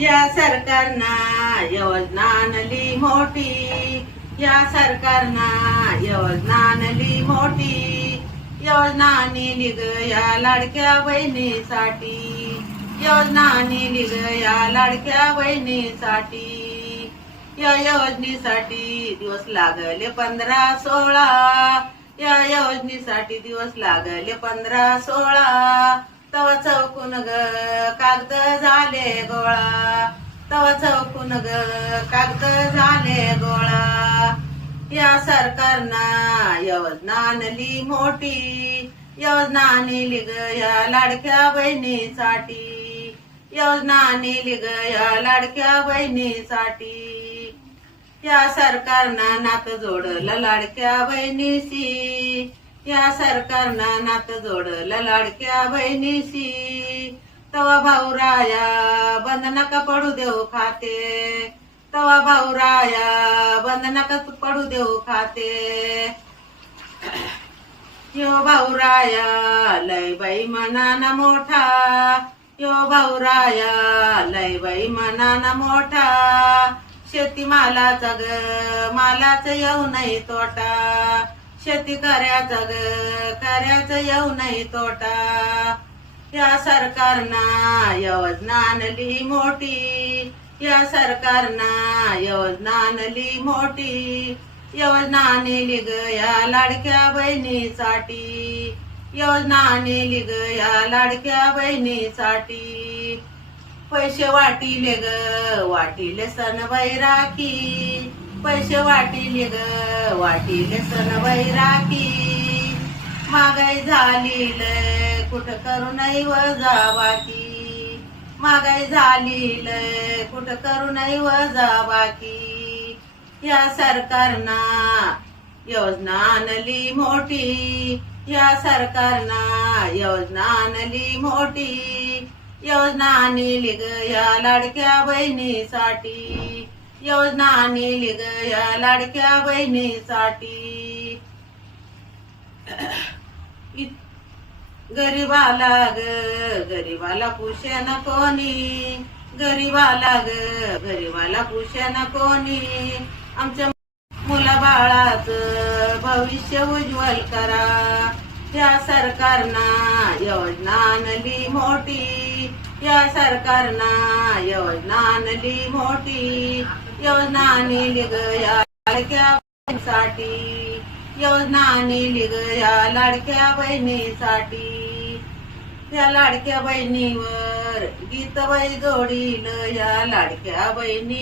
या सरकारनं योजना आणली मोठी. या सरकारनं योजना आणली मोठी. योजना आणली ग या लाडक्या बहिणीसाठी. योजना आणली ग या लाडक्या बहिणीसाठी. या योजनेसाठी दिवस लागले पंधरा सोळा. या योजनेसाठी दिवस लागले पंधरा सोळा. तवा चौकून ग कागद झाले गोळा. तवा चौकून ग कागद झाले गोळा. या सरकारना योजना आणली मोठी. योजना आणली ग या लाडक्या बहिणीसाठी. योजना आणली ग या लाडक्या बहिणीसाठी. या सरकारनं नात जोडलं लाडक्या बहिणीशी. या सरकारना नात जोडलं लाडक्या बहिणीशी. तवा भाऊराया बंद नका पडू देऊ खाते. तवा भाऊराया बंद नका पडू देऊ खाते. यो भाऊराया लय बाई मनाना मोठा. यो भाऊराया लय बाई मनाना मोठा. शेती मालाचा ग मालाच येऊ नाही तोटा. शेती कार्याचा ग कार्याचा येऊ नाही तोटा. या सरकारना योजना आणली मोठी. या सरकारना योजना आणली मोठी. योजना आणली ग या लाडक्या बहिणीसाठी. योजना आणली ग या लाडक्या बहिणीसाठी. पैसे वाटिले ग वाटिले सण राखी पैसे वाटिले ग वाटिले सण राखी महागाई झाली कुठं करू नाही वजा बाकी महागाई झाली ल कुठं करू नाही वजा बाकी या सरकारनं योजना आणली मोठी. या सरकारनं योजना आणली मोठी. योजना आणली ग या लाडक्या बहिणीसाठी. योजना आणली ग या लाडक्या बहिणीसाठी. गरीबाला ग गरीबाला पुषे न कोणी? गरीबाला ग गरीबाला पुषे न कोणी? आमच्या मुला बाळाचं भविष्य उज्ज्वल करा. या सरकारनं योजना आणली मोठी. या सरकारना योजना आणली मोठी. योजना आणली ग या लाडक्या बहिणीसाठी. योजना आणली ग या लाडक्या बहिणीसाठी. या लाडक्या बहिणीवर गीतबाई जोडील या लाडक्या बहिणी